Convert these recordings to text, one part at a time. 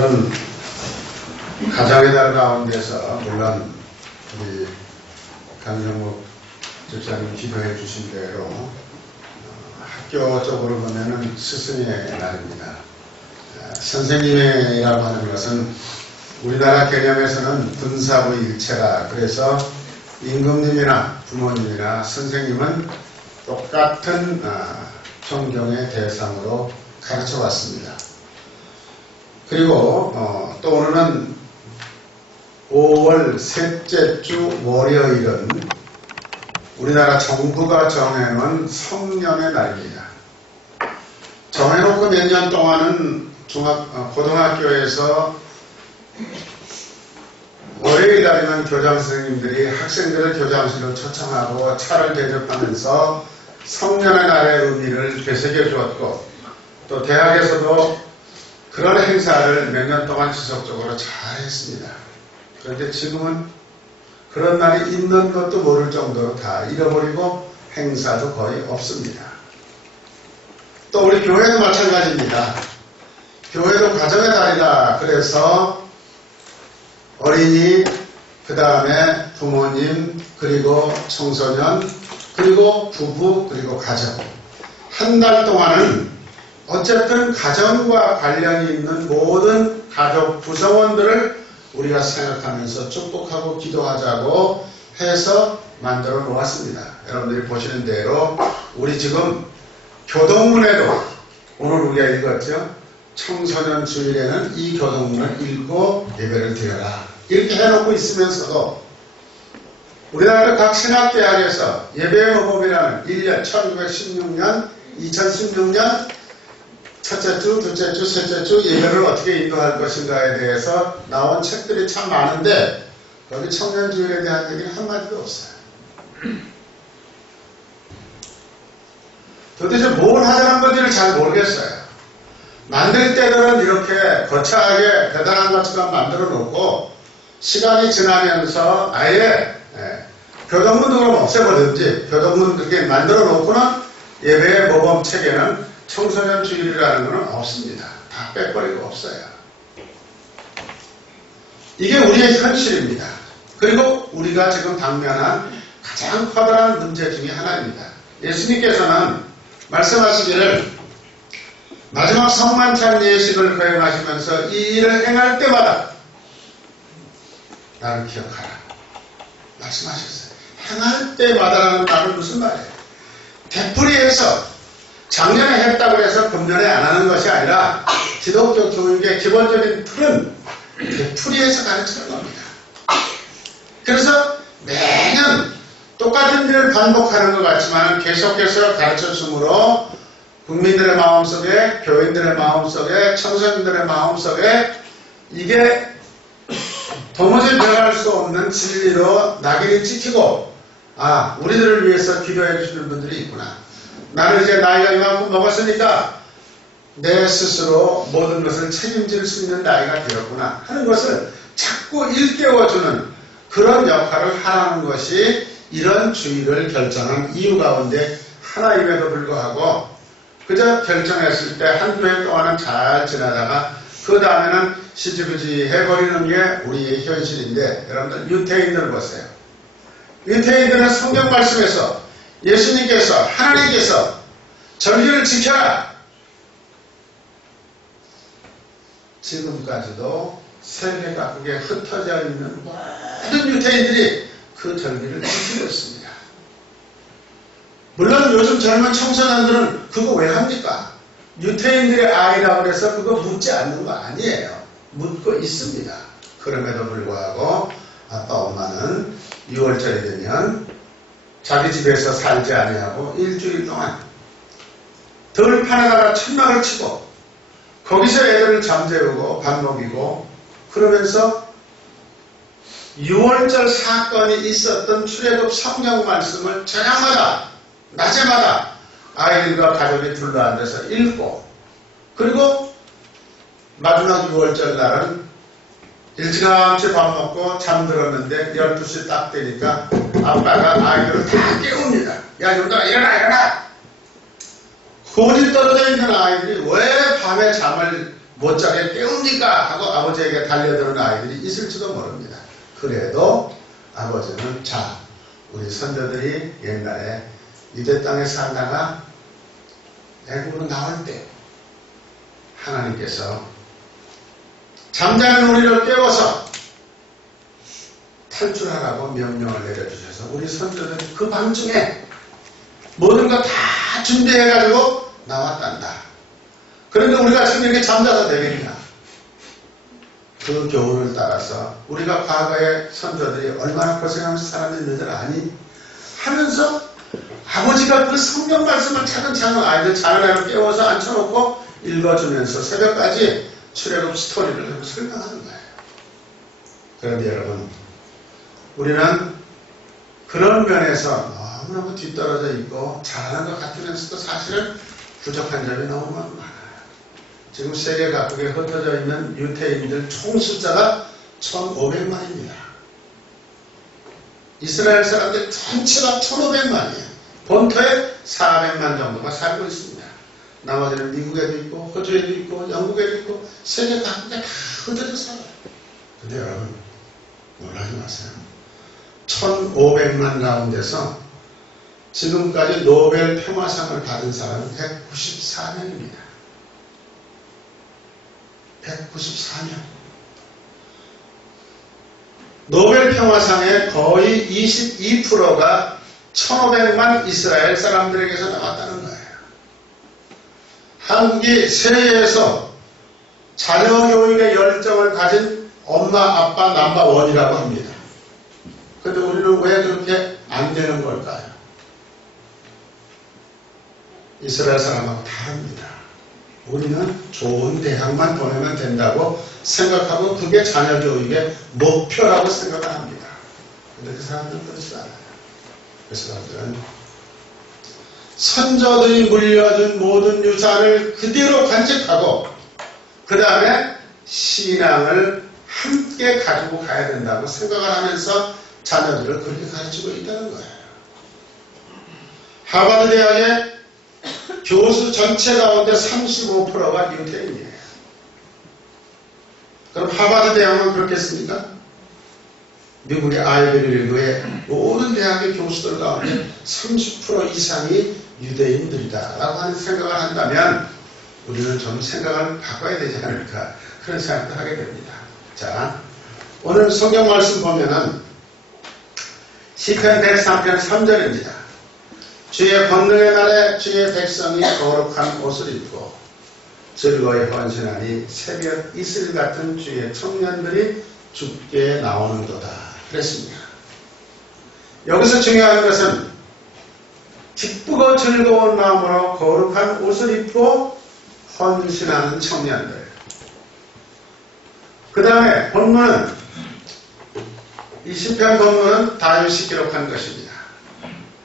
오늘은 가정의 달 가운데서 물론 우리 강정목 집사님 기도해 주신 대로 학교 쪽으로 보면은 스승의 날입니다. 선생님이라고 하는 것은 우리나라 개념에서는 분사부 일체라. 그래서 임금님이나 부모님이나 선생님은 똑같은 존경의 대상으로 가르쳐 왔습니다. 그리고 또 오늘은 5월 셋째 주 월요일은 우리나라 정부가 정해놓은 성년의 날입니다. 정해놓고 몇 년 동안은 고등학교에서 월요일 날이면 교장 선생님들이 학생들을 교장실로 초청하고 차를 대접하면서 성년의 날의 의미를 되새겨 주었고, 또 대학에서도 그런 행사를 몇 년 동안 지속적으로 잘 했습니다. 그런데 지금은 그런 날이 있는 것도 모를 정도로 다 잃어버리고 행사도 거의 없습니다. 또 우리 교회도 마찬가지입니다. 교회도 가정의 달이다. 그래서 어린이, 그 다음에 부모님, 그리고 청소년, 그리고 부부, 그리고 가정. 한 달 동안은 어쨌든 가정과 관련이 있는 모든 가족 구성원들을 우리가 생각하면서 축복하고 기도하자고 해서 만들어 놓았습니다. 여러분들이 보시는 대로 우리 지금 교동문에도 오늘 우리가 읽었죠. 청소년 주일에는 이 교동문을 읽고 예배를 드려라. 이렇게 해놓고 있으면서도 우리나라 각 신학대학에서 예배의 모범이라는 1년 1916년, 2016년 첫째 주, 둘째 주, 셋째 주 예배를 어떻게 인도할 것인가에 대해서 나온 책들이 참 많은데 거기 청년주일에 대한 얘기는 한마디도 없어요. 도대체 뭘 하자는 건지를 잘 모르겠어요. 만들 때들은 이렇게 거창하게 대단한 것처럼 만들어 놓고 시간이 지나면서 아예 교동문도 그럼 없애버리든지 교동문 그렇게 만들어 놓고는 예배의 모범 책에는 청소년 주일이라는 것은 없습니다. 다 빼버리고 없어요. 이게 우리의 현실입니다. 그리고 우리가 지금 당면한 가장 커다란 문제 중에 하나입니다. 예수님께서는 말씀하시기를 마지막 성만찬 예식을 거행하시면서 이 일을 행할 때마다 나를 기억하라 말씀하셨어요. 행할 때마다라는 말은 무슨 말이에요? 되풀이해서 작년에 했다고 해서 금년에 안 하는 것이 아니라 기독교 교육의 기본적인 틀은 되풀이해서 가르치는 겁니다. 그래서 매년 똑같은 일을 반복하는 것 같지만 계속해서 가르쳐 줌으로 국민들의 마음속에, 교인들의 마음속에, 청소년들의 마음속에 이게 도무지 변할 수 없는 진리로 낙인이 찍히고, 아, 우리들을 위해서 기도해 주시는 분들이 있구나. 나는 이제 나이가 이만큼 먹었으니까 내 스스로 모든 것을 책임질 수 있는 나이가 되었구나 하는 것을 자꾸 일깨워주는 그런 역할을 하라는 것이 이런 주의를 결정한 이유 가운데 하나임에도 불구하고 그저 결정했을 때 한두 해 동안은 잘 지나다가 그 다음에는 시지부지 해버리는 게 우리의 현실인데, 여러분들 유태인들 보세요. 유태인들은 성경 말씀에서 예수님께서, 하나님께서 절기를 지켜라. 지금까지도 세계 각국에 흩어져 있는 모든 유태인들이 그 절기를 지키고 있습니다. 물론 요즘 젊은 청소년들은 그거 왜 합니까? 유태인들의 아이라고 해서 그거 묻지 않는 거 아니에요. 묻고 있습니다. 그럼에도 불구하고 아빠 엄마는 6월절이 되면 자기 집에서 살지 아니하고 일주일 동안 들판에다가 천막을 치고 거기서 애들을 잠재우고 밥 먹이고 그러면서 6월절 사건이 있었던 출애굽 성경 말씀을 저녁마다 낮에마다 아이들과 가족이 둘러앉아서 읽고, 그리고 마지막 6월절 날은 일찌감치 밥 먹고 잠들었는데 12시 딱 되니까 아빠가 아이들을 다 깨웁니다. 야, 이놈들아 일어나! 고집 떨어져 있는 아이들이 왜 밤에 잠을 못 자게 깨웁니까? 하고 아버지에게 달려드는 아이들이 있을지도 모릅니다. 그래도 아버지는 자, 우리 선조들이 옛날에 유대 땅에 살다가 애국으로 나올 때 하나님께서 잠자는 우리를 깨워서 탈출하라고 명령을 내려주셔서 우리 선조들이 그 밤중에 모든 거 다 준비해가지고 나왔단다. 그런데 우리가 지금 이렇게 잠자서 되겠냐? 그 교훈을 따라서 우리가 과거에 선조들이 얼마나 고생하면서 살았는지를 아니? 하면서 아버지가 그 성경 말씀을 차근차근 아이들 자는 애로 깨워서 앉혀놓고 읽어주면서 새벽까지 출애굽 스토리를 설명하는 거예요. 그런데 여러분, 우리는 그런 면에서 너무너무 뒤떨어져 있고 잘하는 것 같으면서도 사실은 부족한 점이 너무 많아요. 지금 세계 각국에 흩어져 있는 유태인들 총 숫자가 1,500만입니다. 이스라엘 사람들 전체가 1,500만이에요. 본토에 400만 정도가 살고 있습니다. 나머지는 미국에도 있고 호주에도 있고 영국에도 있고 세계 각국에 다 흩어져 살아요. 근데 여러분 놀라지 마세요. 1,500만 가운데서 지금까지 노벨 평화상을 받은 사람은 194명입니다. 194명. 노벨 평화상의 거의 22%가 1,500만 이스라엘 사람들에게서 나왔다는 거예요. 한국이 세계에서 자녀교육의 열정을 가진 엄마, 아빠 넘버원이라고 합니다. 그런데 우리는 왜 그렇게 안 되는 걸까요? 이스라엘 사람하고 다릅니다. 우리는 좋은 대학만 보내면 된다고 생각하고 그게 자녀교육의 목표라고 생각을 합니다. 그런데 그 사람들은 그렇지 않아요. 그 사람들은 선조들이 물려준 모든 유산을 그대로 간직하고 그 다음에 신앙을 함께 가지고 가야 된다고 생각을 하면서 자녀들을 그렇게 가르치고 있다는 거예요. 하버드 대학의 교수 전체 가운데 35%가 유태인이에요. 그럼 하버드 대학은 그렇겠습니까? 미국의 아이비리그의 모든 대학의 교수들 가운데 30% 이상이 유대인들이다라고 하는 생각을 한다면 우리는 좀 생각을 바꿔야 되지 않을까 그런 생각도 하게 됩니다. 자, 오늘 성경 말씀 보면은 시편 103편 3절입니다. 주의 권능의 날에 주의 백성이 거룩한 옷을 입고 즐거이 헌신하니 새벽 이슬 같은 주의 청년들이 주께 나오는도다. 그랬습니다. 여기서 중요한 것은 기쁘고 즐거운 마음으로 거룩한 옷을 입고 헌신하는 청년들. 그 다음에 본문은 이 시편 본문은 다윗이 기록한 것입니다.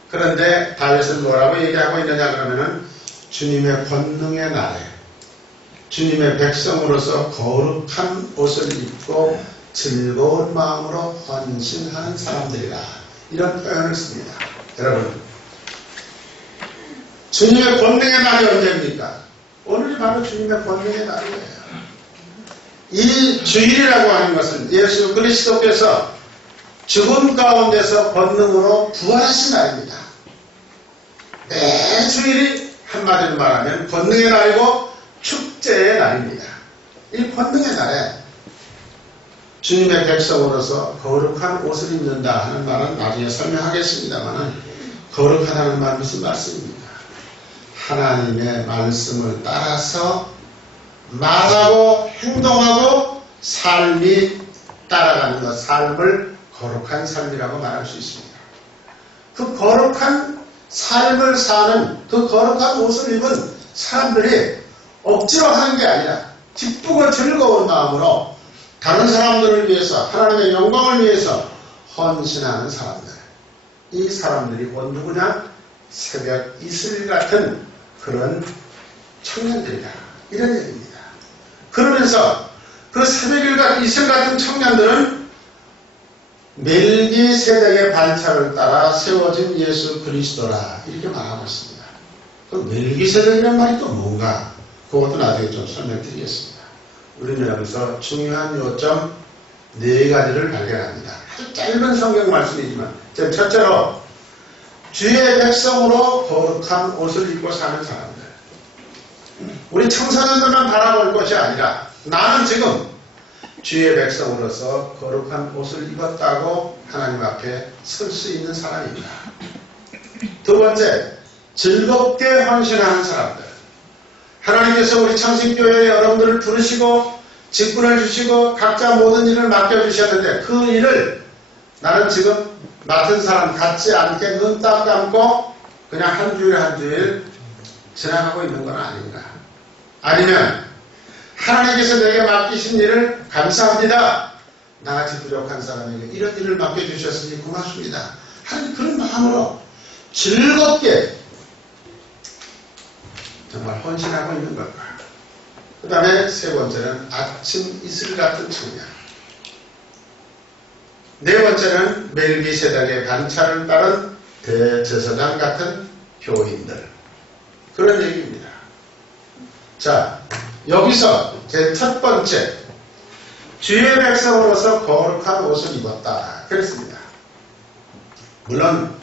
그런데 다윗은 뭐라고 얘기하고 있느냐 그러면은 주님의 권능의 날에 주님의 백성으로서 거룩한 옷을 입고 즐거운 마음으로 헌신하는 사람들이라 이런 표현을 씁니다. 여러분 주님의 권능의 날이 언제입니까? 오늘이 바로 주님의 권능의 날이에요. 이 주일이라고 하는 것은 예수 그리스도께서 죽음 가운데서 권능으로 부활하신 날입니다. 매 주일이 한마디로 말하면 권능의 날이고 축제의 날입니다. 이 권능의 날에 주님의 백성으로서 거룩한 옷을 입는다 하는 말은 나중에 설명하겠습니다만 거룩하다는 말 무슨 말씀입니까? 하나님의 말씀을 따라서 말하고 행동하고 삶이 따라가는 것, 삶을 거룩한 삶이라고 말할 수 있습니다. 그 거룩한 삶을 사는 그 거룩한 옷을 입은 사람들이 억지로 하는 게 아니라 기쁘고 즐거운 마음으로 다른 사람들을 위해서 하나님의 영광을 위해서 헌신하는 사람들. 이 사람들이 곧 누구냐? 새벽 이슬 같은 그런 청년들이다. 이런 얘기입니다. 그러면서 그 새벽 이슬 같은 청년들은 멜기세덱의 반차를 따라 세워진 예수 그리스도라 이렇게 말하고 있습니다. 그 멜기세덱이라는 말이 또 뭔가? 그것도 나중에 좀 설명드리겠습니다. 우리는 여기서 중요한 요점 4가지를 발견합니다. 아주 짧은 성경 말씀이지만, 첫째로 주의 백성으로 거룩한 옷을 입고 사는 사람들. 우리 청소년들만 바라볼 것이 아니라 나는 지금 주의 백성으로서 거룩한 옷을 입었다고 하나님 앞에 설 수 있는 사람입니다. 두 번째, 즐겁게 헌신하는 사람들. 하나님께서 우리 창신교회 여러분들을 부르시고 직분을 주시고 각자 모든 일을 맡겨주셨는데 그 일을 나는 지금 맡은 사람 같지 않게 눈 딱 감고 그냥 한 주일 한 주일 지나가고 있는 건 아닌가. 아니면 하나님께서 내게 맡기신 일을 감사합니다. 나같이 부족한 사람에게 이런 일을 맡겨주셨으니 고맙습니다. 하는 그런 마음으로 즐겁게 정말 헌신하고 있는 걸까. 그 다음에 세 번째는 아침 이슬 같은 청년. 네 번째는 멜기세덱의 반차를 따른 대제사장 같은 교인들. 그런 얘기입니다. 자, 여기서 제 첫 번째, 주의 백성으로서 거룩한 옷을 입었다. 그랬습니다. 물론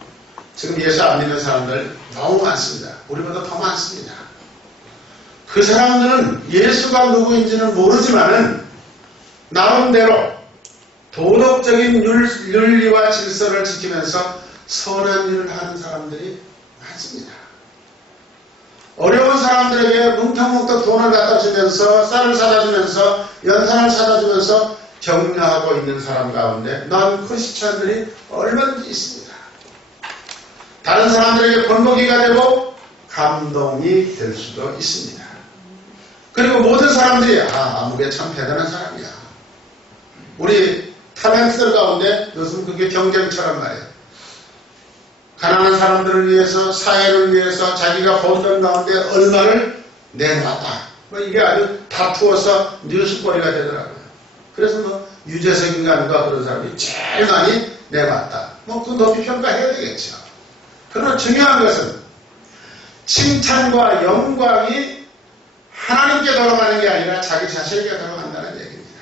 지금 예수 안 믿는 사람들 너무 많습니다. 우리보다 더 많습니다. 그 사람들은 예수가 누구인지는 모르지만은 나름대로 도덕적인 윤리와 질서를 지키면서 선한 일을 하는 사람들이 많습니다. 어려운 사람들에게 뭉텅뭉텅 돈을 갖다 주면서 쌀을 사다 주면서 연탄을 사다 주면서 격려하고 있는 사람 가운데 넌 크리스찬들이 얼마든지 있습니다. 다른 사람들에게 본보기가 되고 감동이 될 수도 있습니다. 그리고 모든 사람들이 아무개 참 대단한 사람이야. 우리 타멘트들 가운데 요즘 그게 경쟁처럼 말이에요. 가난한 사람들을 위해서 사회를 위해서 자기가 번 돈 가운데 얼마를 내놨다. 이게 아주 다투어서 뉴스거리가 되더라고요. 그래서 유재석인가 누가 그런 사람이 제일 많이 내놨다. 그 높이 평가해야 되겠죠. 그러나 중요한 것은 칭찬과 영광이 하나님께 돌아가는 게 아니라 자기 자신에게 돌아간다는 얘기입니다.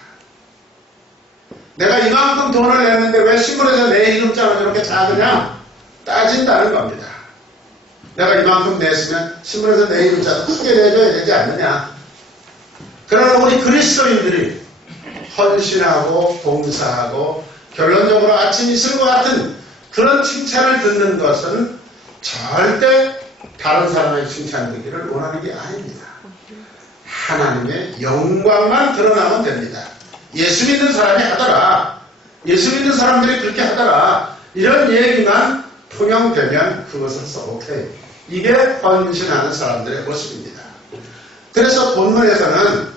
내가 이만큼 돈을 냈는데 왜 신문에서 내 이름자가 저렇게 작으냐? 따진다는 겁니다. 내가 이만큼 냈으면 신문에서 내 이름자도 크게 내줘야 되지 않느냐? 그러나 우리 그리스도인들이 헌신하고 봉사하고 결론적으로 아침 이슬과 같은 그런 칭찬을 듣는 것은 절대 다른 사람의 칭찬 듣기를 원하는 게 아닙니다. 하나님의 영광만 드러나면 됩니다. 예수 믿는 사람이 하더라. 예수 믿는 사람들이 그렇게 하더라. 이런 얘기만 통용되면 그것은 오케이. 이게 헌신하는 사람들의 모습입니다. 그래서 본문에서는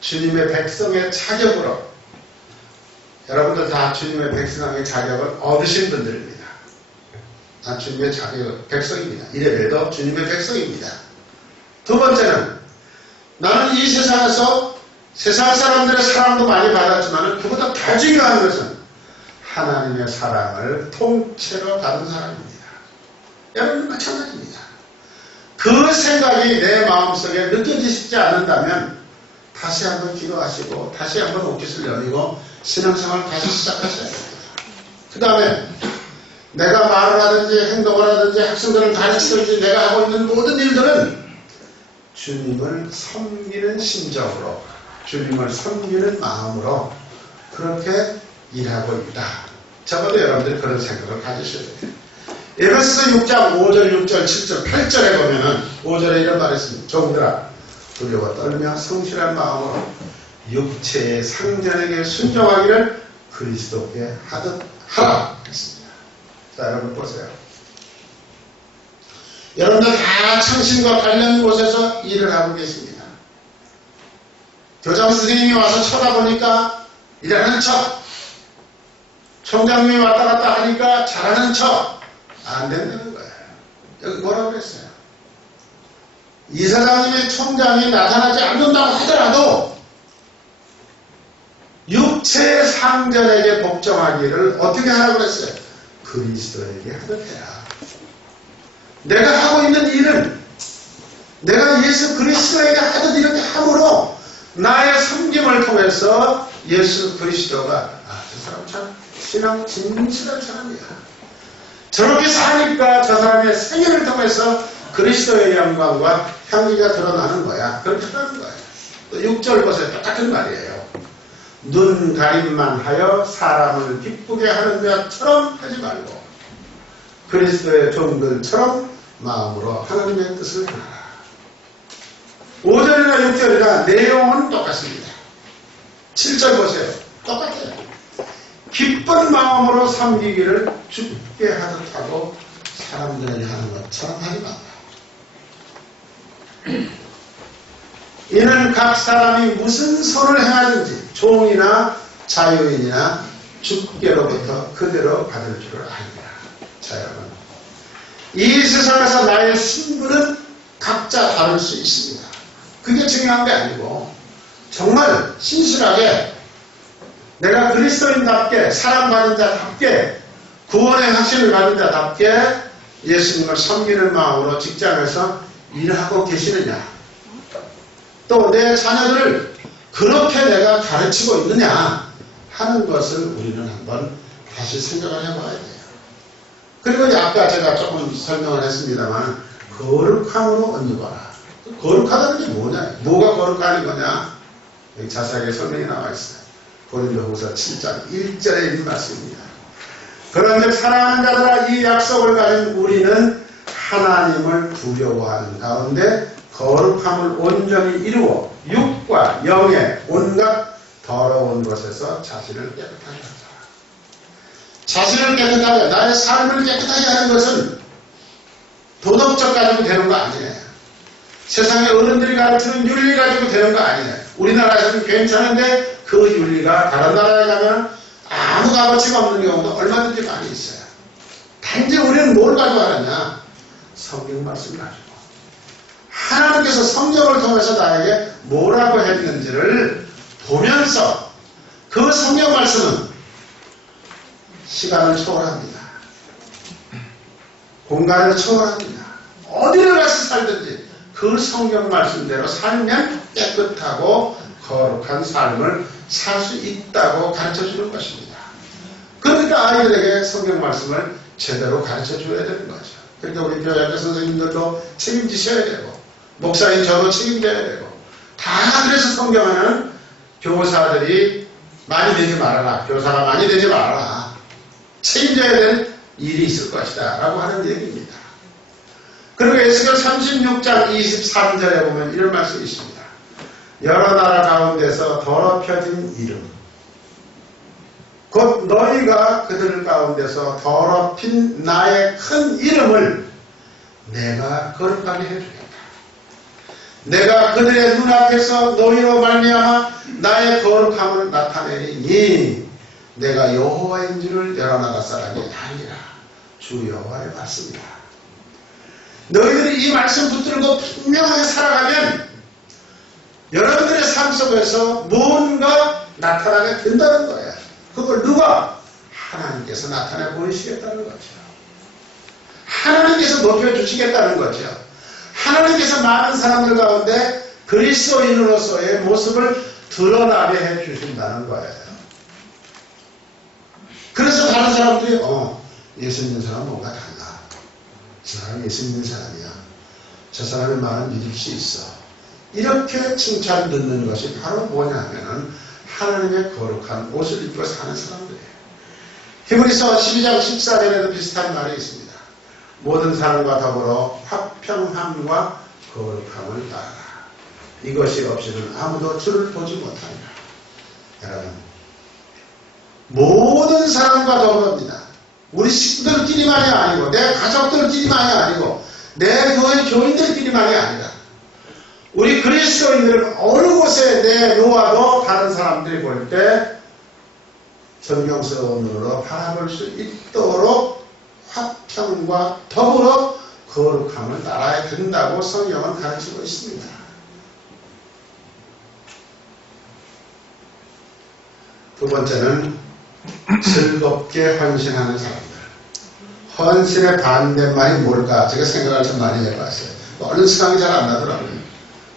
주님의 백성의 자격으로 여러분들 다 주님의 백성의 자격을 얻으신 분들입니다. 다 주님의 자격, 백성입니다. 이래봬도 주님의 백성입니다. 두 번째는 나는 이 세상에서 세상 사람들의 사랑도 많이 받았지만 그보다 더 중요한 것은 하나님의 사랑을 통째로 받은 사람입니다. 여러분 마찬가지입니다. 그 생각이 내 마음속에 느껴지지 않는다면 다시 한번 기도하시고 다시 한번 옷깃을 여미고 신앙생활 다시 시작하셔야 됩니다. 그 다음에 내가 말을 하든지 행동을 하든지 학생들을 가르치든지 내가 하고 있는 모든 일들은 주님을 섬기는 심정으로 주님을 섬기는 마음으로 그렇게 일하고 있다. 적어도 여러분들이 그런 생각을 가지셔야 돼요. 에베소서 6장 5절, 6절, 7절, 8절에 보면은 5절에 이런 말이 있습니다. 종들아 두려워 떨며 성실한 마음으로 육체의 상전에게 순종하기를 그리스도께 하듯 하라 했습니다. 자, 여러분 보세요. 여러분들 다 창신과 관련 곳에서 일을 하고 계십니다. 교장 선생님이 와서 쳐다보니까 일하는 척, 총장님이 왔다 갔다 하니까 잘하는 척, 안 된다는 거예요. 여기 뭐라고 그랬어요? 이사장님의 총장이 나타나지 않는다고 하더라도 육체의 상전에게 복종하기를 어떻게 하라고 그랬어요? 그리스도에게 하듯 해라. 내가 하고 있는 일은 내가 예수 그리스도에게 하듯 이렇게 함으로 나의 섬김을 통해서 예수 그리스도가 저 사람 참 신앙 진실한 사람이야. 저렇게 사니까 저 사람의 생애를 통해서 그리스도의 영광과 향기가 드러나는 거야. 그렇게 하는 거야. 또 6절 보세요. 똑같은 말이에요. 눈 가림만 하여 사람을 기쁘게 하는 자처럼 하지 말고 그리스도의 종들처럼 마음으로 하나님의 뜻을 하라. 5절이나 6절이나 내용은 똑같습니다. 7절 보세요. 똑같아요. 기쁜 마음으로 섬기기를 죽게 하듯 하고 사람들에게 하는 것처럼 하지 말라. 이는 각 사람이 무슨 선을 행하든지 종이나 자유인이나 주께로부터 그대로 받을 줄을 아니라. 자, 여러분, 이 세상에서 나의 신분은 각자 다를 수 있습니다. 그게 중요한 게 아니고 정말 신실하게 내가 그리스도인답게 사랑받은 자답게 구원의 확신을 받은 자답게 예수님을 섬기는 마음으로 직장에서 일하고 계시느냐, 또 내 자녀들을 그렇게 내가 가르치고 있느냐 하는 것을 우리는 한번 다시 생각을 해봐야 돼요. 그리고 아까 제가 조금 설명을 했습니다만 거룩함으로 옷 입어라. 거룩하다는 게 뭐냐? 뭐가 거룩한 거냐? 여기 자세하게 설명이 나와 있어요. 고린도후서 7장 1절에 있는 말씀입니다. 그런데 사랑하는 자들아, 이 약속을 가진 우리는 하나님을 두려워하는 가운데 거룩함을 온전히 이루어 육과 영의 온갖 더러운 것에서 자신을 깨끗하게 하자. 자신을 깨끗하게, 나의 삶을 깨끗하게 하는 것은 도덕적 가지고 되는 거 아니에요. 세상의 어른들이 가르치는 윤리 가지고 되는 거 아니에요. 우리나라에서는 괜찮은데 그 윤리가 다른 나라에 가면 아무 값어치가 없는 경우도 얼마든지 많이 있어요. 단지 우리는 뭘 가지고 하느냐? 성경 말씀을 가지고. 하나님께서 성경을 통해서 나에게 뭐라고 했는지를 보면서 그 성경 말씀은 시간을 초월합니다. 공간을 초월합니다. 어디를 가서 살든지 그 성경 말씀대로 살면 깨끗하고 거룩한 삶을 살 수 있다고 가르쳐주는 것입니다. 그러니까 아이들에게 성경 말씀을 제대로 가르쳐줘야 되는 거죠. 그러니까 우리 교회학교 선생님들도 책임지셔야 되고 목사인 저도 책임져야 되고 다 그래서 성경에는 교사들이 많이 되지 말아라. 교사가 많이 되지 말아라. 책임져야 될 일이 있을 것이다 라고 하는 얘기입니다. 그리고 에스겔 36장 23절에 보면 이런 말씀이 있습니다. 여러 나라 가운데서 더럽혀진 이름, 곧 너희가 그들 가운데서 더럽힌 나의 큰 이름을 내가 거룩하게 해주겠다. 내가 그들의 눈앞에서 너희로 말미암아 나의 거룩함을 나타내리니 내가 여호와인 줄을 여러 나라 사람이 아니라 주 여호와의 말씀이다. 너희들이 이 말씀 붙들고 분명하게 살아가면 여러분들의 삶 속에서 뭔가 나타나게 된다는 거예요. 그걸 누가? 하나님께서 나타내 보이시겠다는 거죠. 하나님께서 높여주시겠다는 거죠. 하나님께서 많은 사람들 가운데 그리스도인으로서의 모습을 드러나게 해주신다는 거예요. 그래서 다른 사람들이 예수 믿는 사람은 뭔가 달라. 저 사람이 예수 믿는 사람이야. 저 사람의 말은 믿을 수 있어. 이렇게 칭찬 듣는 것이 바로 뭐냐 하면은 하나님의 거룩한 옷을 입고 사는 사람들이에요. 히브리서 12장 14절에도 비슷한 말이 있습니다. 모든 사람과 더불어 화평함과 거룩함을 따라. 이것이 없이는 아무도 주를 보지 못합니다. 여러분, 모든 사람과 더불어입니다. 우리 식구들끼리만이 아니고 내 가족들끼리만이 아니고 내 교회 교인들끼리만이 아니라 우리 그리스도인들은 어느 곳에 내놓아도 다른 사람들이 볼 때 존경스러운 눈으로 바라볼 수 있도록 화평과 더불어 거룩함을 따라야 된다고 성경은 가르치고 있습니다. 두 번째는 즐겁게 헌신하는 사람들. 헌신의 반대말이 뭘까? 제가 생각을 좀 많이 해봤어요. 얼른 생각이 잘 안 나더라고요.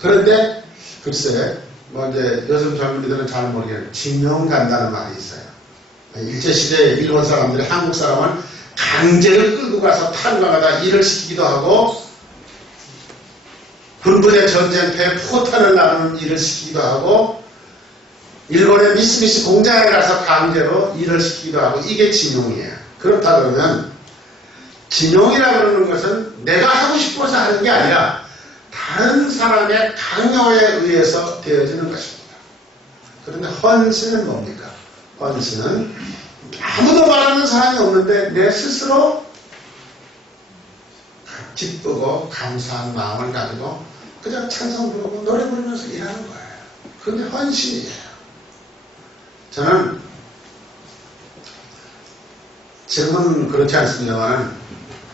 그런데 글쎄 이제 요즘 젊은이들은 잘 모르겠는데 징용 간다는 말이 있어요. 일제시대에 일본 사람들이 한국 사람을 강제로 끌고 가서 탄광하다 일을 시키기도 하고 군부대 전쟁터에 포탄을 나누는 일을 시키기도 하고 일본의 미쓰비시 공장에 가서 강제로 일을 시키기도 하고 이게 징용이에요. 그렇다 그러면 징용이라고 그러는 것은 내가 하고 싶어서 하는 게 아니라 다른 사람의 강요에 의해서 되어지는 것입니다. 그런데 헌신은 뭡니까? 헌신은 아무도 말하는 사람이 없는데 내 스스로 기쁘고 감사한 마음을 가지고 그냥 찬송 부르고 노래 부르면서 일하는 거예요. 그게 헌신이에요. 저는 지금은 그렇지 않습니다만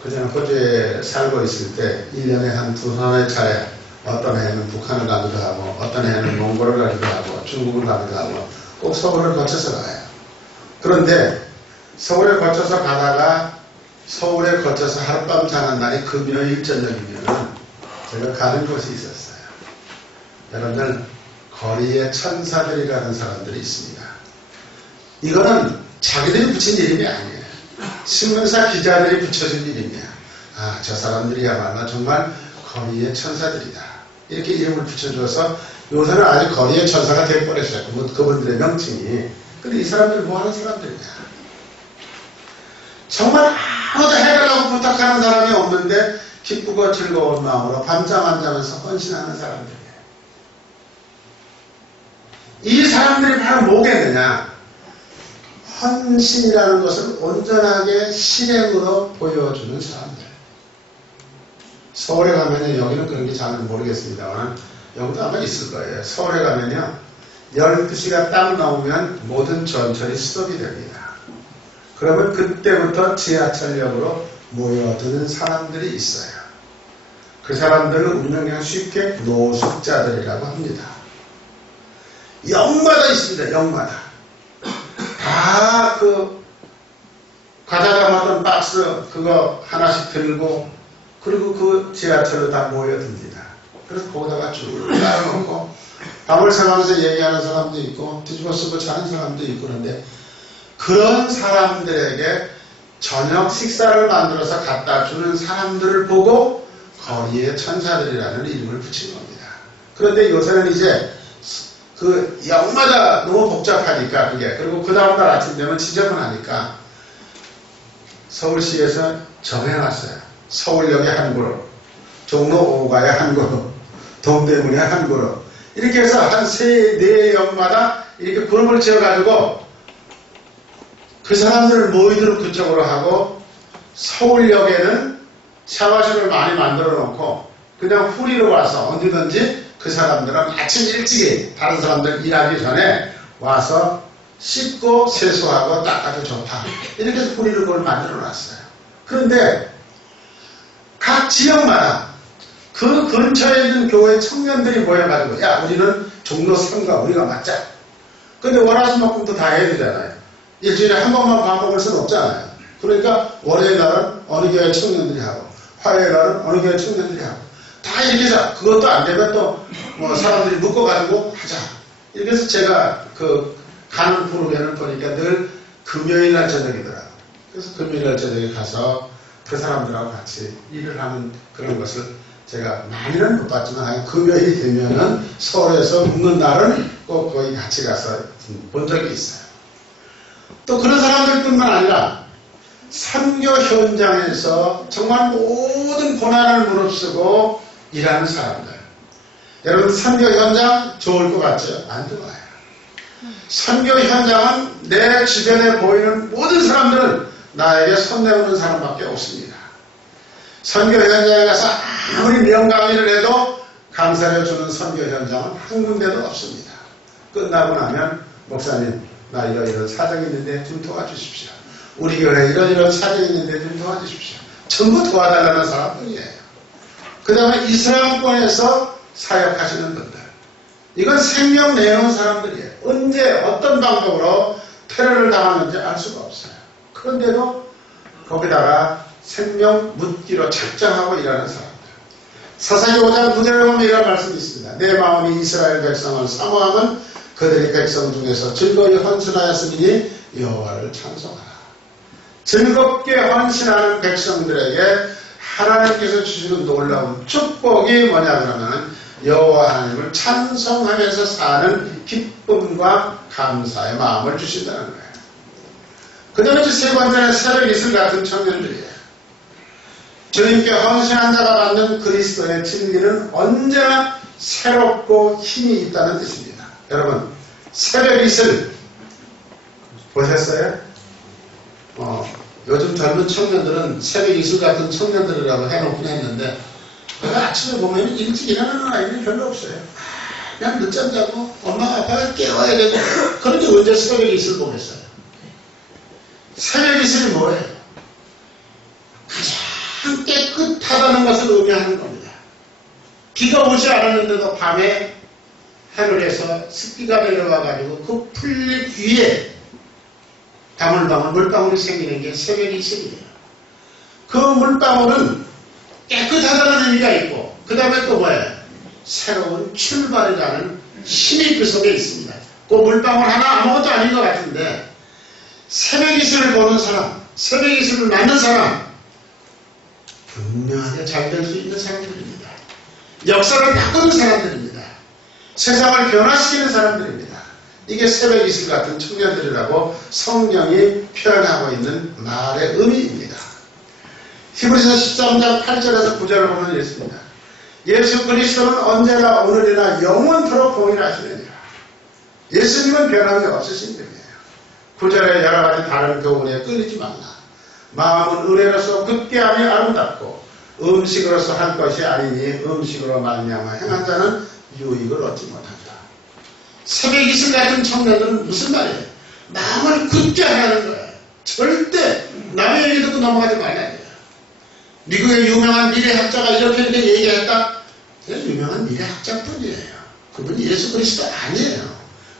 그전에 호주에 살고 있을 때 1년에 한 2-3회 차례 어떤 해는 북한을 가기도 하고 어떤 해는 몽골을 가기도 하고 중국을 가기도 하고 꼭 서울을 거쳐서 가요. 그런데 서울에 거쳐서 가다가 서울에 거쳐서 하룻밤 자는 날이 금요일 저녁이면 제가 가는 곳이 있었어요. 여러분들 거리에 천사들이라는 사람들이 있습니다. 이거는 자기들이 붙인 이름이 아니에요. 신문사 기자들이 붙여준 이름이야. 아, 저 사람들이야말로 정말 거리의 천사들이다. 이렇게 이름을 붙여줘서 요새는 아주 거리의 천사가 되어버렸어요. 그분들의 명칭이. 근데 이 사람들이 뭐 하는 사람들이냐. 정말 아무도 해달라고 부탁하는 사람이 없는데 기쁘고 즐거운 마음으로 밤잠 안 자면서 헌신하는 사람들이에요. 이 사람들이 바로 뭐겠느냐. 헌신이라는 것을 온전하게 실행으로 보여주는 사람들. 서울에 가면요, 여기는 그런 게 잘 모르겠습니다만 여기도 아마 있을 거예요. 서울에 가면요 12시가 딱 넘으면 모든 전철이 스톱이 됩니다. 그러면 그때부터 지하철역으로 모여드는 사람들이 있어요. 그 사람들을 우리는 그냥 쉽게 노숙자들이라고 합니다. 역마다 있습니다. 역마다. 다 그 과자 담았던 박스 그거 하나씩 들고 그리고 그 지하철로 다 모여듭니다. 그래서 거기다가 쭉 깔아놓고 밤을 새면서 얘기하는 사람도 있고 뒤집어 쓰고 자는 사람도 있고 그런데 그런 사람들에게 저녁 식사를 만들어서 갖다 주는 사람들을 보고 거리의 천사들이라는 이름을 붙인 겁니다. 그런데 요새는 이제 그 역마다 너무 복잡하니까 그게 그리고 그 다음날 아침 되면 지저분하니까 서울시에서 정해놨어요. 서울역에 한 그룹, 종로 5가에 한 그룹, 동대문에 한 그룹 이렇게 해서 한 3-4역마다 이렇게 그룹을 지어가지고 그 사람들을 모이도록 그쪽으로 하고 서울역에는 샤워실을 많이 만들어 놓고 그냥 후리로 와서 언제든지 그 사람들은 아침 일찍이 다른 사람들 일하기 전에 와서 씻고 세수하고 닦아도 좋다. 이렇게 해서 후리로 그걸 만들어 놨어요. 그런데 각 지역마다 그 근처에 있는 교회 청년들이 모여가지고 야 우리는 종로 3가 우리가 맞자. 근데 월화수목금도 다 해야 되잖아요. 일주일에 한 번만 밥 먹을 수는 없잖아요. 그러니까 월요일 날은 어느 교회 청년들이 하고 화요일 날은 어느 교회 청년들이 하고 다 이렇게 해서 그것도 안 되면 또 뭐 사람들이 묶어가지고 하자. 이렇게 해서 제가 그 가는 프로그램을 보니까 늘 금요일 날 저녁이더라고요. 그래서 금요일 날 저녁에 가서 그 사람들하고 같이 일을 하는 그런 것을 제가 많이는 못 봤지만 금요일이 되면은 서울에서 묵는 날은 꼭 거기 같이 가서 본 적이 있어요. 또 그런 사람들뿐만 아니라 선교 현장에서 정말 모든 고난을 무릅쓰고 일하는 사람들. 여러분 선교 현장 좋을 것 같죠? 안 좋아요. 선교 현장은 내 주변에 보이는 모든 사람들은 나에게 손 내오는 사람밖에 없습니다. 선교 현장에 가서 아무리 명강의를 해도 강사를 주는 선교 현장은 한 군데도 없습니다. 끝나고 나면 목사님 나 이런 사정이 있는데 좀 도와주십시오. 우리 교회에 이런 사정이 있는데 좀 도와주십시오. 전부 도와달라는 사람들이에요. 그 다음에 이스라엘권에서 사역하시는 분들. 이건 생명 내놓은 사람들이에요. 언제 어떤 방법으로 테러를 당하는지 알 수가 없어요. 그런데도 거기다가 생명 묻기로 작정하고 일하는 사람들. 사사기 5장 9절에 보면 이런 말씀이 있습니다. 내 마음이 이스라엘 백성을 사모함은 그들이 백성 중에서 즐거이 헌신하였으니 여호와를 찬송하라. 즐겁게 헌신하는 백성들에게 하나님께서 주시는 놀라운 축복이 뭐냐 그러면 여호와 하나님을 찬송하면서 사는 기쁨과 감사의 마음을 주신다는 거예요. 그 다음에 세 번째는 새벽 이슬 같은 청년들이에요. 주님께 헌신한 자가 받는 그리스도의 진리는 언제나 새롭고 힘이 있다는 뜻입니다. 여러분, 새벽 이슬 보셨어요? 요즘 젊은 청년들은 새벽 이슬 같은 청년들이라고 해놓긴 했는데 내가 아침에 보면 일찍 일어나는 아이들이 별로 없어요. 그냥 늦잠 자고 엄마가 아빠가 깨워야 되고 그런데 언제 새벽 이슬 보겠어요? 새벽 이슬이 뭐예요? 가장 깨끗하다는 것을 의미하는 겁니다. 비가 오지 않았는데도 밤에 하늘에서 습기가 내려와가지고 그 풀잎 위에 다물방울, 물방울이 생기는 게 새벽 이슬이에요. 그 물방울은 깨끗하다는 의미가 있고 그 다음에 또 뭐예요? 새로운 출발이라는 힘이 그 속에 있습니다. 그 물방울 하나 아무것도 아닌 것 같은데 새벽 이슬을 보는 사람, 새벽 이슬을 맞는 사람 분명하게 잘 될 수 있는 사람들입니다. 역사를 바꾸는 사람들입니다. 세상을 변화시키는 사람들입니다. 이게 새벽 이슬 같은 청년들이라고 성경이 표현하고 있는 말의 의미입니다. 히브리서 13장 8절에서 9절을 보면 이렇습니다. 예수 그리스도는 언제나 오늘이나 영원토록 동일하시느니라. 예수님은 변함이 없으신 분이에요. 9절에 여러 가지 다른 교훈에 끌리지 말라. 마음은 은혜로서 굳게함이 아름답고 음식으로서 할 것이 아니니 음식으로 말미암아 행한 자는 유익을 얻지 못한다. 새벽 이슬 같은 청년들은 무슨 말이에요? 마음을 굳게 하라는 거예요. 절대 남의 얘기 듣고 넘어가지 말아야 돼요. 미국의 유명한 미래학자가 이렇게 얘기했다. 유명한 미래학자뿐이에요. 그분이 예수 그리스도 아니에요.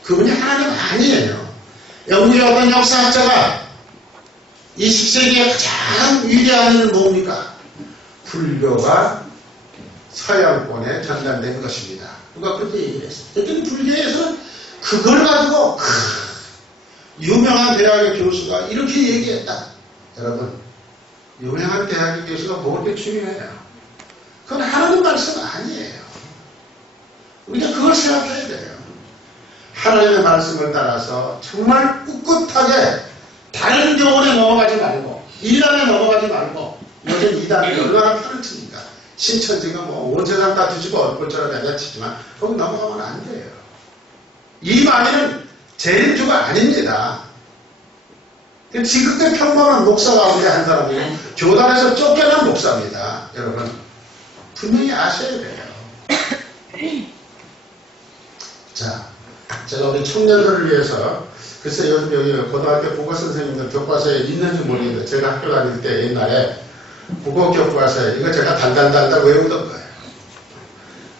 그분이 하나님 아니에요. 영국의 어떤 역사학자가 20세기에 가장 위대한 일은 뭡니까? 불교가 서양권에 전달된 것입니다. 누가 그렇게 얘기를 했어요. 그랬더니 불교에서는 그걸 가지고 유명한 대학의 교수가 이렇게 얘기했다. 여러분, 유명한 대학의 교수가 뭐 이렇게 중요해요? 그건 하나님 말씀 아니에요. 우리가 그걸 생각해야 돼요. 하나님의 말씀을 따라서 정말 꿋꿋하게 다른 교훈에 넘어가지 말고 이단에 넘어가지 말고 요즘 이단이 얼마나 편을 칩니까? 신천지가 뭐 원세상다 뒤집어 엎을 줄 내가 치지만 거기 넘어가면 안 돼요. 이 말에는 제일주가 아닙니다. 지극히 평범한 목사 가운데 한 사람이고 교단에서 쫓겨난 목사입니다. 여러분 분명히 아셔야 돼요. 자, 제가 우리 청년들을 위해서 글쎄 요즘 여기 고등학교 국어 선생님들 교과서에 있는지 모르겠는데 제가 학교 다닐 때 옛날에 국어 교과서에 이거 제가 달달달달 외우던 거예요.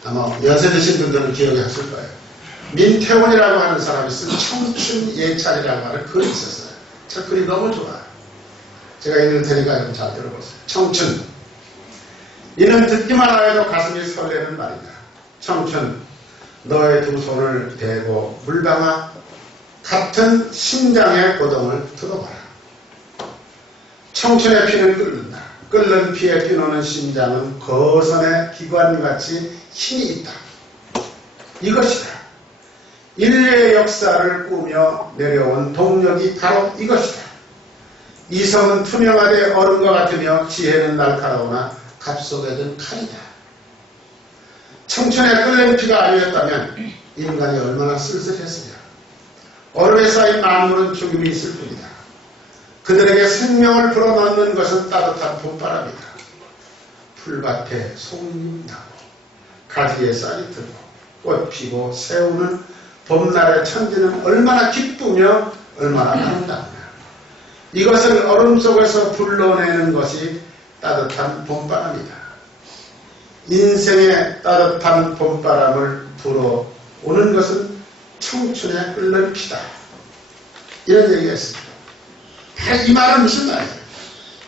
아마 연세 드신 분들은 기억이 하실 거예요. 민태원이라고 하는 사람이 쓴 청춘 예찬이라고 하는 글이 있었어요. 저 글이 너무 좋아요. 제가 읽을 테니까 좀 잘 들어보세요. 청춘. 이는 듣기만 해도 가슴이 설레는 말이다. 청춘. 너의 두 손을 대고 물방아 같은 심장의 고동을 들어봐라. 청춘의 피는 끓는다. 끓는 피에 피노는 심장은 거선의 기관같이 힘이 있다. 이것이다. 인류의 역사를 꾸며 내려온 동력이 바로 이것이다. 이성은 투명하되 얼음과 같으며 지혜는 날카로우나 갑속에 든 칼이다. 청춘의 끓는 피가 아니었다면 인간이 얼마나 쓸쓸했으랴. 얼음에 쌓인 만물은 죽음이 있을 뿐이다. 그들에게 생명을 불어넣는 것은 따뜻한 봄바람이다. 풀밭에 송이 나고 가지에 쌀이 들고 꽃 피고 새우는 봄날의 천지는 얼마나 기쁘며 얼마나 아름답냐. 이것을 얼음 속에서 불러내는 것이 따뜻한 봄바람이다. 인생의 따뜻한 봄바람을 불어오는 것은 청춘의 끓는 피다. 이런 얘기가 있습니다. 이 말은 무슨 말이에요?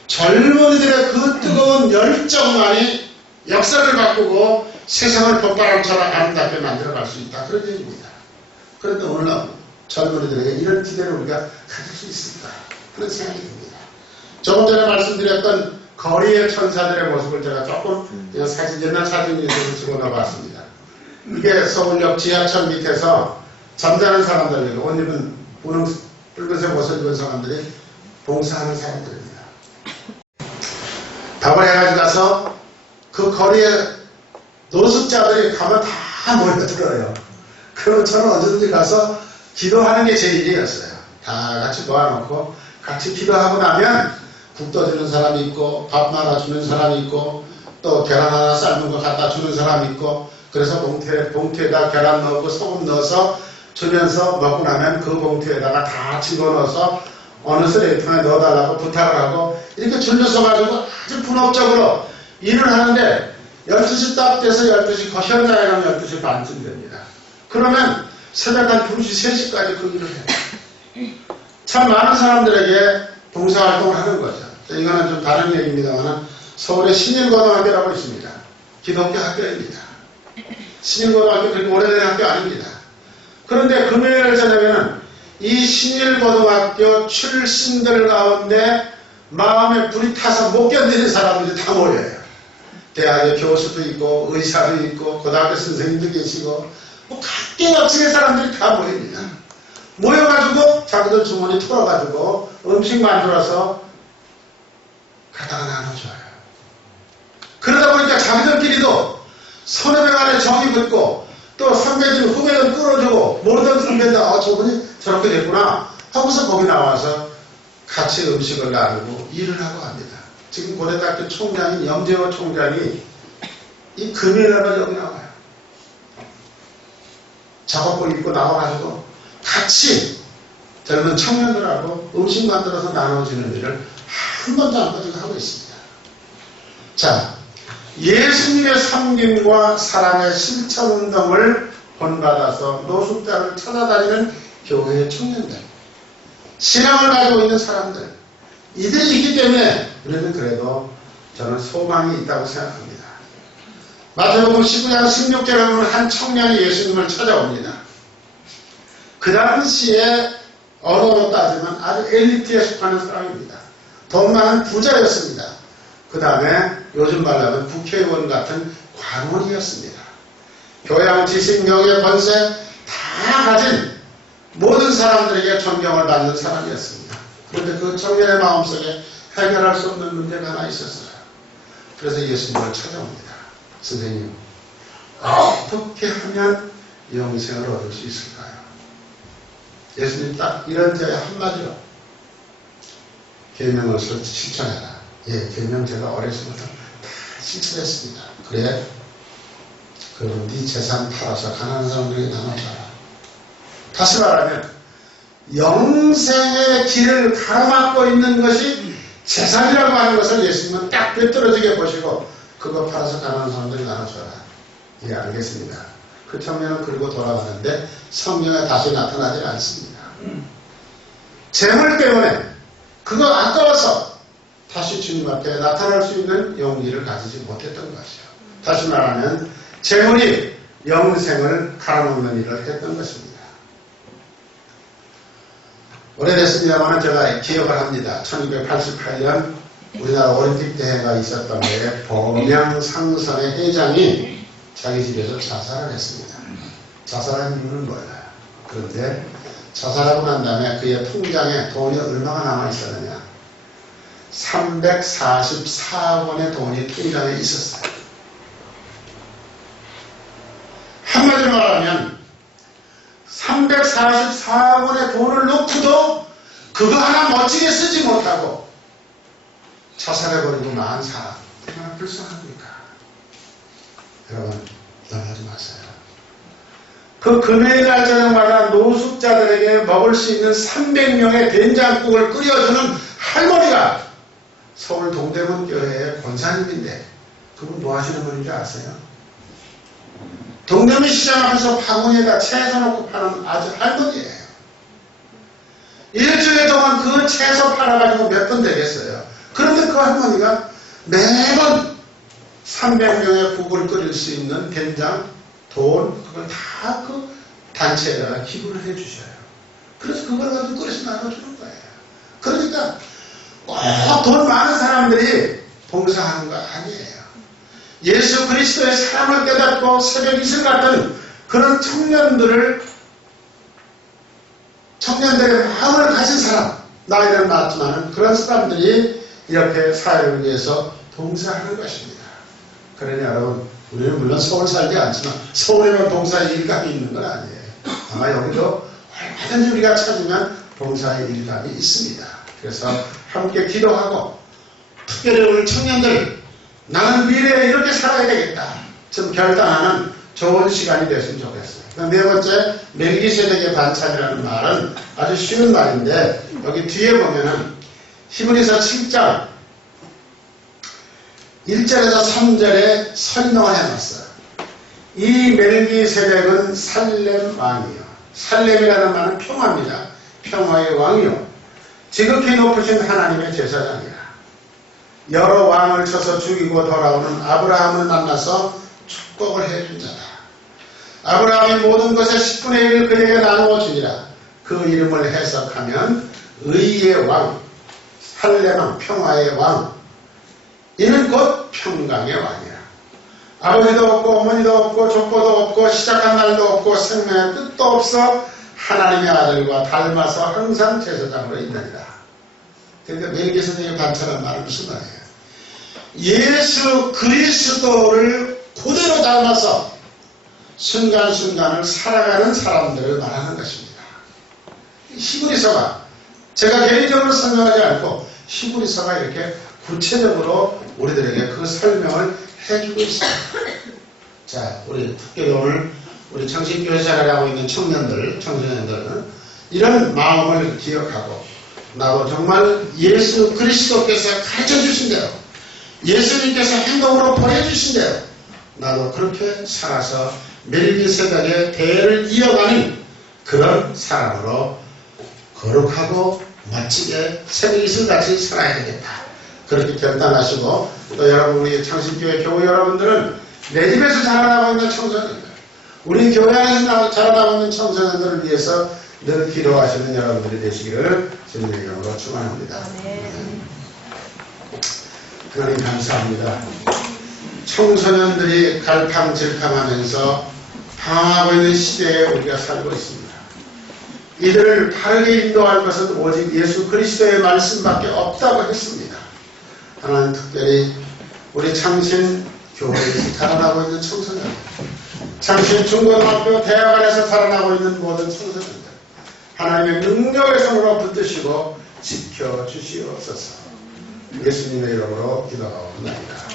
젊은이들의 그 뜨거운 열정만이 역사를 바꾸고 세상을 봄바람처럼 아름답게 만들어갈 수 있다. 그런 얘기입니다. 그런데 오늘 젊은이들에게 이런 기대를 우리가 가질 수 있을까? 그런 생각이 듭니다. 조금 전에 말씀드렸던 거리의 천사들의 모습을 제가 조금 옛날 사진으로 집어넣어 봤습니다. 이게 서울역 지하철 밑에서 잠자는 사람들, 옷 입은 붉은색 옷을 입은 사람들이 봉사하는 사람들입니다. 답을 해가지고 가서 그 거리에 노숙자들이 가면 다 모여들어요. 그럼 저는 언제든지 가서 기도하는 게 제 일이었어요. 다 같이 모아놓고 같이 기도하고 나면 국 떠주는 사람이 있고 밥 말아주는 사람이 있고 또 계란 하나 삶은 거 갖다 주는 사람이 있고 그래서 봉투에다 계란 넣고 소금 넣어서 주면서 먹고 나면 그 봉투에다가 다 집어넣어서 어느 쓰레기통에 넣어달라고 부탁을 하고 이렇게 줄로 서가지고 아주 분업적으로 일을 하는데 12시 딱 돼서 12시 현장에 가면 12시 반쯤 됩니다. 그러면 새벽 한 2시, 3시까지 그 일을 해요. 참 많은 사람들에게 봉사활동을 하는 거죠. 이거는 좀 다른 얘기입니다만 서울에 신일고등학교라고 있습니다. 기독교 학교입니다. 신일고등학교 그렇게 오래된 학교 아닙니다. 그런데 금요일을 저녁에는 이 신일고등학교 출신들 가운데 마음에 불이 타서 못 견디는 사람들이 다 모여요. 대학의 교수도 있고 의사도 있고 고등학교 선생님도 계시고 뭐 각계각층의 사람들이 다 모입니다. 모여가지고 자기들 주머니 털어가지고 음식 만들어서 갖다가 나눠줘요. 그러다 보니까 자기들끼리도 서너 명 안에 정이 붙고 또 선배들 후배들 끌어주고 모르던 선배들 저분이 저렇게 됐구나 하고서 거기 나와서 같이 음식을 나누고 일을 하고 합니다. 지금 고려대학교 총장인 염재호 총장이 이 금요일날 여기 나와요. 작업복 입고 나와가지고 같이 젊은 청년들하고 음식 만들어서 나눠주는 일을 한 번도 안 빠지고 하고 있습니다. 자, 예수님의 섬김과 사랑의 실천운동을 본받아서 노숙자를 찾아다니는 교회의 청년들, 신앙을 가지고 있는 사람들, 이들이 있기 때문에 우리는 그래도 저는 소망이 있다고 생각합니다. 마태복음 19장 16절에 보면 한 청년이 예수님을 찾아옵니다. 그 당시에 언어로 따지면 아주 엘리트에 속하는 사람입니다. 돈 많은 부자였습니다. 그 다음에 요즘 말하면 국회의원 같은 관원이었습니다. 교양, 지식, 명예, 권세 다 가진 모든 사람들에게 존경을 받는 사람이었습니다. 그런데 그 청년의 마음속에 해결할 수 없는 문제가 하나 있었어요. 그래서 예수님을 찾아옵니다. 선생님, 어떻게 하면 영생을 얻을 수 있을까요? 예수님 딱 이런 자에 한마디로 계명을 실천해라. 예, 계명 제가 어렸을부터 다 실천했습니다. 그래, 그럼 네 재산 팔아서 가난한 사람들에게 나눠줘라. 다시 말하면 영생의 길을 가로막고 있는 것이 재산이라고 하는 것을 예수님은 딱 꿰뚫어지게 보시고 그거 팔아서 가난한 사람들이 나눠줘라. 예, 알겠습니다. 그 청년은 그리고 돌아가는데 성령에 다시 나타나지 않습니다. 재물 때문에 그거 아까워서 다시 주님 앞에 나타날 수 있는 용기를 가지지 못했던 것이죠. 다시 말하면 재물이 영생을 갈아먹는 일을 했던 것입니다. 오래됐습니다만 제가 기억을 합니다. 1288년 우리나라 올림픽 대회가 있었던 데에 범양상선의 회장이 자기 집에서 자살을 했습니다. 자살한 이유는 몰라요. 그런데 자살하고 난 다음에 그의 통장에 돈이 얼마나 남아 있었느냐? 344억 원의 돈이 통장에 있었어요. 한마디로 말하면 344억 원의 돈을 놓고도 그거 하나 멋지게 쓰지 못하고 자살해버리고 만 사람. 얼마나 불쌍합니까? 여러분, 염려하지 마세요. 그 금요일 날 저녁마다 노숙자들에게 먹을 수 있는 300명의 된장국을 끓여주는 할머니가 서울 동대문 교회의 권사님인데 그분 뭐 하시는 분인지 아세요? 동대문 시장 앞에서 바구니에다 채소 넣고 파는 아주 할머니예요. 일주일 동안 그 채소 팔아가지고 몇 번 되겠어요. 그런데 그 할머니가 매번 300명의 국을 끓일 수 있는 된장, 돈, 그걸 다 그 단체에다가 기부를 해주셔요. 그래서 그걸 가지고 끓여서 나눠주는 거예요. 그러니까 꼭 돈 많은 사람들이 봉사하는 거 아니에요. 예수 그리스도의 사랑을 깨닫고 새벽 이슬 같은 그런 청년들의 마음을 가진 사람, 나이는 많지만 그런 사람들이 이렇게 사회를 위해서 봉사하는 것입니다. 그러니 여러분, 우리는 물론 서울 살지 않지만 서울에만 봉사의 일감이 있는 건 아니에요. 아마 여기도 얼마든지 우리가 찾으면 봉사의 일감이 있습니다. 그래서 함께 기도하고 특별히 우리 청년들, 나는 미래에 이렇게 살아야 되겠다 좀 결단하는 좋은 시간이 됐으면 좋겠어요. 네 번째, 멜기세덱의 반찬이라는 말은 아주 쉬운 말인데 여기 뒤에 보면은 히브리서 7장 1절에서 3절에 설명을 해놨어요. 이 멜기세덱은 살렘 왕이요. 살렘이라는 말은 평화입니다. 평화의 왕이요. 지극히 높으신 하나님의 제사장이라. 여러 왕을 쳐서 죽이고 돌아오는 아브라함을 만나서 축복을 해준 자다. 아브라함이 모든 것의 10분의 1을 그에게 나누어 주니라. 그 이름을 해석하면 의의 왕, 살렘왕, 평화의 왕. 이는 곧 평강의 왕이라. 아버지도 없고 어머니도 없고 족보도 없고 시작한 날도 없고 생명의 끝도 없어 하나님의 아들과 닮아서 항상 제사장으로 있느니라. 그러니까 멜기세덱의 반찬은 말은 무슨 말이에요? 예수 그리스도를 그대로 닮아서 순간순간을 살아가는 사람들을 말하는 것입니다. 히브리서가 제가 개인적으로 설명하지 않고 히브리서가 이렇게 구체적으로 우리들에게 그 설명을 해주고 있습니다. 자, 우리 특별히 오늘 우리 청신교회 생활을 하고 있는 청소년들은 이런 마음을 기억하고 나도 정말 예수 그리스도께서 가르쳐주신 대로 예수님께서 행동으로 보여주신 대로 나도 그렇게 살아서 멜기세덱의 대를 이어가는 그런 사람으로 거룩하고 멋지게 새벽 이슬같이 살아야 되겠다. 그렇게 결단하시고 또 여러분 우리 창신교회 교회 여러분들은 내 집에서 자라나고 있는 청소년들, 우리 교회 안에서 자라나고 있는 청소년들을 위해서 늘 기도하시는 여러분들이 되시기를 주님의 이름으로 축원합니다. 하나님 감사합니다. 청소년들이 갈팡질팡하면서 방황하고 있는 시대에 우리가 살고 있습니다. 이들을 바르게 인도할 것은 오직 예수 그리스도의 말씀밖에 없다고 했습니다. 하나님 특별히 우리 창신 교회에서 자라나고 있는 청소년들, 창신 중고등학교 대학 안에서 자라나고 있는 모든 청소년들, 하나님의 능력의 손으로 붙드시고 지켜주시옵소서. 예수님의 이름으로 기도하옵나이다.